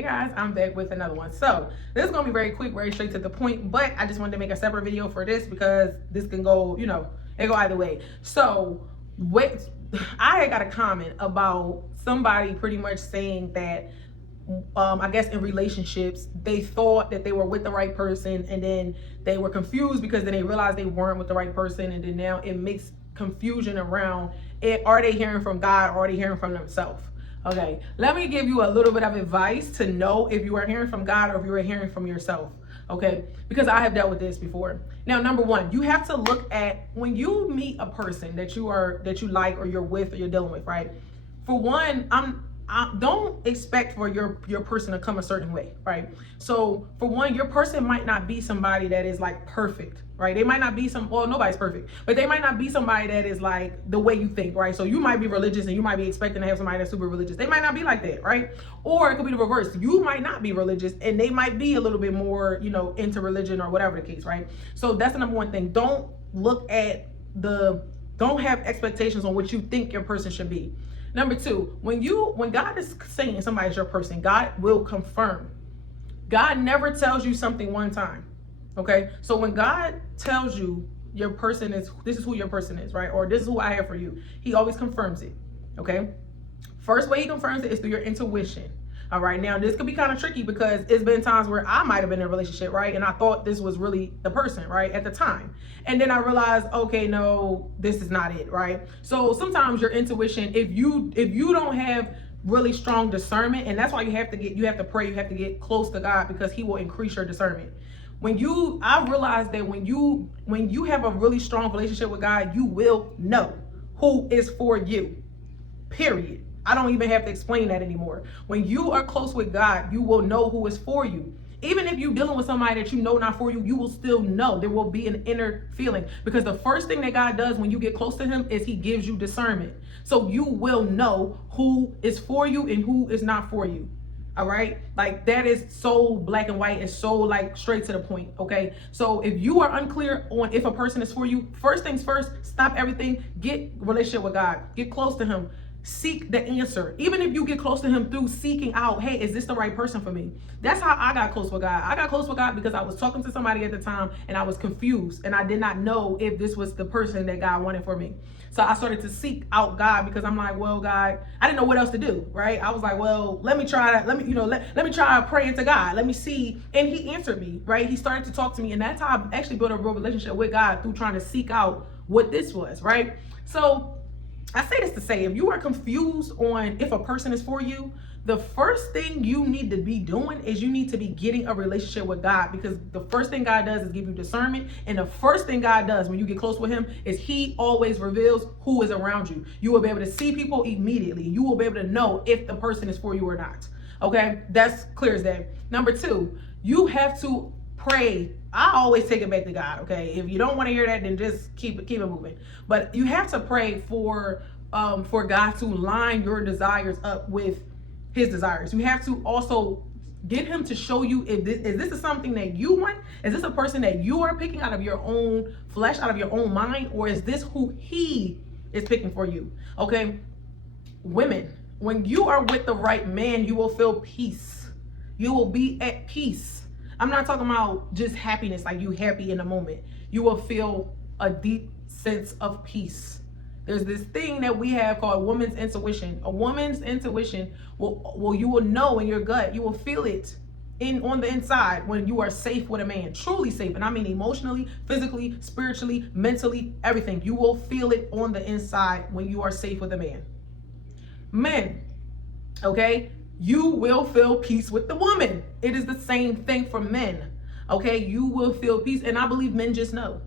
Hey guys, I'm back with another one. So this is gonna be very quick, very straight to the point, but I just wanted to make a separate video for this because this can go, it go either way. So wait, I got a comment about somebody pretty much saying that I guess in relationships, they thought that they were with the right person and then they were confused because then they realized they weren't with the right person, and then now it makes confusion around it. Are they hearing from God or are they hearing from themselves? Okay, let me give you a little bit of advice to know if you are hearing from God or if you are hearing from yourself. Okay, because I have dealt with this before. Now, number one, you have to look at when you meet a person that you like or you're with or you're dealing with, right? For one, I don't expect for your person to come a certain way, right? So for one, your person might not be somebody that is like perfect, right? They might not be nobody's perfect, but they might not be somebody that is like the way you think, right? So you might be religious and you might be expecting to have somebody that's super religious. They might not be like that, right? Or it could be the reverse. You might not be religious and they might be a little bit more, into religion or whatever the case, right? So that's the number one thing. Don't have expectations on what you think your person should be. Number two, when God is saying somebody's your person, God will confirm. God never tells you something one time. Okay? So when God tells you this is who your person is, right? Or this is who I have for you, he always confirms it. Okay? First way he confirms it is through your intuition. All right, now this could be kind of tricky because it's been times where I might have been in a relationship, right? And I thought this was really the person, right, at the time. And then I realized, okay, no, this is not it, right? So sometimes your intuition, if you don't have really strong discernment, and that's why you have to pray, you have to get close to God because he will increase your discernment. I've realized that when you have a really strong relationship with God, you will know who is for you, period. I don't even have to explain that anymore. When you are close with God, you will know who is for you. Even if you're dealing with somebody that you know not for you, you will still know. There will be an inner feeling because the first thing that God does when you get close to him is he gives you discernment. So you will know who is for you and who is not for you. All right, like that is so black and white. It's so like straight to the point. Okay, so if you are unclear on if a person is for you, first things first, stop everything, get relationship with God, get close to him. Seek the answer. Even if you get close to him through seeking out, hey, is this the right person for me? That's how I got close with God. I got close with God because I was talking to somebody at the time and I was confused and I did not know if this was the person that God wanted for me. So I started to seek out God because I'm like, well, God, I didn't know what else to do, right? I was like, well, let me try that. Let me try praying to God. Let me see. And he answered me, right? He started to talk to me. And that's how I actually built a real relationship with God, through trying to seek out what this was, right? So I say this to say, if you are confused on if a person is for you, the first thing you need to be doing is you need to be getting a relationship with God, because the first thing God does is give you discernment. And the first thing God does when you get close with him is he always reveals who is around you. You will be able to see people immediately. You will be able to know if the person is for you or not. Okay, that's clear as day. Number two, you have to pray. I always take it back to God. Okay, if you don't want to hear that, then just keep it moving. But you have to pray for God to line your desires up with his desires. You have to also get him to show you if this is something that you want. Is this a person that you are picking out of your own flesh, out of your own mind, or is this who he is picking for you? Okay, women, when you are with the right man, you will feel peace. You will be at peace. I'm not talking about just happiness, like you happy in the moment. You will feel a deep sense of peace. There's this thing that we have called woman's intuition. A woman's intuition you will know in your gut. You will feel it on the inside when you are safe with a man, truly safe. And I mean emotionally, physically, spiritually, mentally, everything. You will feel it on the inside when you are safe with a man. Men, okay? You will feel peace with the woman. It is the same thing for men. Okay, you will feel peace. And I believe men just know.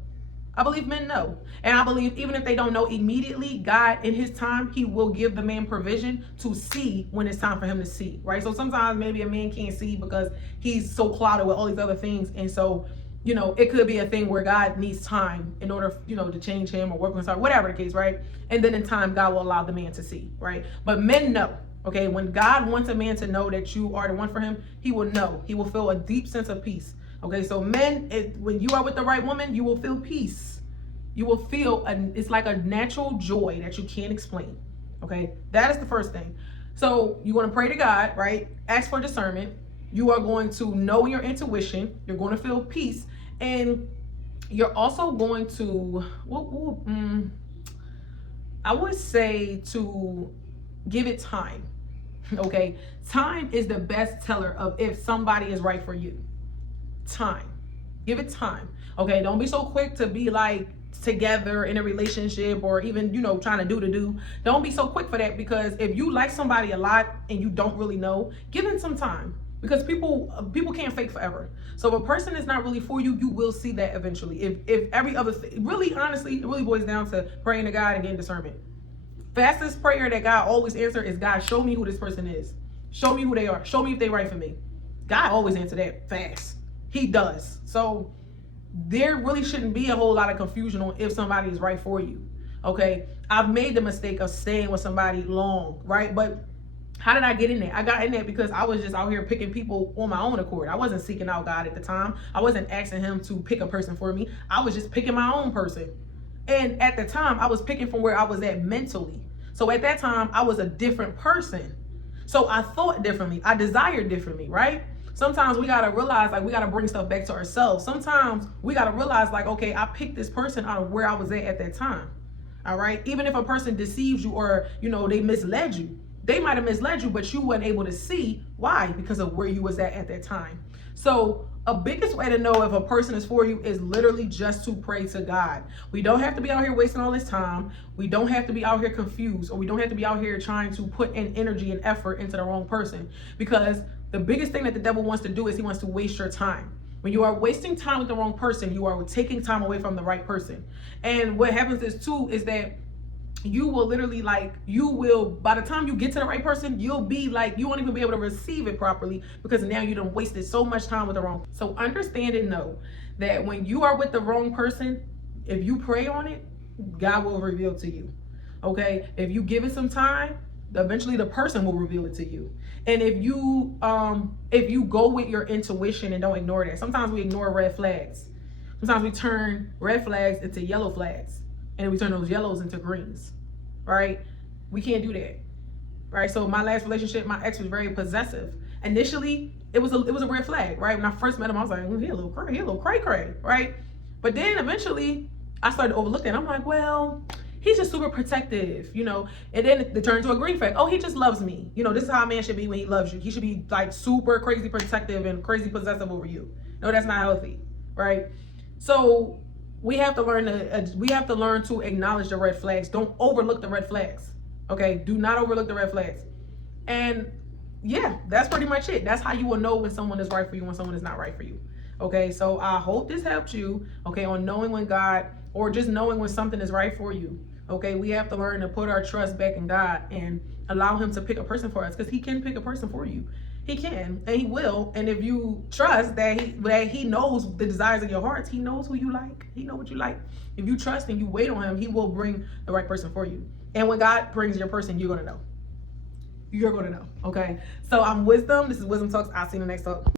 I believe men know. And I believe even if they don't know immediately, God in his time, he will give the man provision to see when it's time for him to see, right? So sometimes maybe a man can't see because he's so clouded with all these other things. And so, it could be a thing where God needs time in order, to change him or work on his heart, whatever the case, right? And then in time, God will allow the man to see, right? But men know. Okay, when God wants a man to know that you are the one for him, he will know. He will feel a deep sense of peace. Okay, so men, when you are with the right woman, you will feel peace. You will feel, it's like a natural joy that you can't explain. Okay, that is the first thing. So you want to pray to God, right? Ask for discernment. You are going to know your intuition. You're going to feel peace. And you're also going to, I would say to give it time. Okay. Time is the best teller of if somebody is right for you. Time. Give it time. Okay. Don't be so quick to be like together in a relationship or even, trying to do. Don't be so quick for that, because if you like somebody a lot and you don't really know, give it some time. Because people can't fake forever. So if a person is not really for you, you will see that eventually. If every other really, honestly, it really boils down to praying to God and getting discernment. Fastest prayer that God always answers is, God, show me who this person is. Show me who they are. Show me if they're right for me. God always answers that fast. He does. So there really shouldn't be a whole lot of confusion on if somebody is right for you. Okay. I've made the mistake of staying with somebody long, right? But how did I get in there? I got in there because I was just out here picking people on my own accord. I wasn't seeking out God at the time. I wasn't asking him to pick a person for me. I was just picking my own person. And at the time, I was picking from where I was at mentally. So at that time, I was a different person. So I thought differently. I desired differently, right? Sometimes we got to realize, like, we got to bring stuff back to ourselves. Sometimes we got to realize, like, okay, I picked this person out of where I was at that time. All right. Even if a person deceives you or, they misled you, they might have misled you, but you weren't able to see why, because of where you was at that time. So a biggest way to know if a person is for you is literally just to pray to God. We don't have to be out here wasting all this time. We don't have to be out here confused, or we don't have to be out here trying to put in energy and effort into the wrong person, because the biggest thing that the devil wants to do is he wants to waste your time. When you are wasting time with the wrong person, you are taking time away from the right person. And what happens is too, is that you will literally by the time you get to the right person, you'll be like, you won't even be able to receive it properly, because now you done wasted so much time with the wrong. So understand and know that when you are with the wrong person, if you pray on it, God will reveal to you. Okay. If you give it some time, eventually the person will reveal it to you. And if you go with your intuition and don't ignore that, sometimes we ignore red flags. Sometimes we turn red flags into yellow flags, and we turn those yellows into greens, right? We can't do that, right? So my last relationship, my ex was very possessive. Initially, it was a red flag, right? When I first met him, I was like, he a little cray, right? But then eventually, I started to overlook that. I'm like, well, he's just super protective, and then it turned into a green flag. Oh, he just loves me. This is how a man should be when he loves you. He should be like super crazy protective and crazy possessive over you. No, that's not healthy, right? So we have to learn to acknowledge the red flags. Don't overlook the red flags. Okay, do not overlook the red flags. And yeah, that's pretty much it. That's how you will know when someone is right for you, when someone is not right for you. Okay, so I hope this helped you, okay, on knowing when God, or just knowing when something is right for you. Okay, we have to learn to put our trust back in God and allow him to pick a person for us, because he can pick a person for you. He can, and he will. And if you trust that he knows the desires of your hearts, he knows who you like. He knows what you like. If you trust and you wait on him, he will bring the right person for you. And when God brings your person, you're going to know. You're going to know. Okay. So I'm Wisdom. This is Wisdom Talks. I'll see you in the next talk.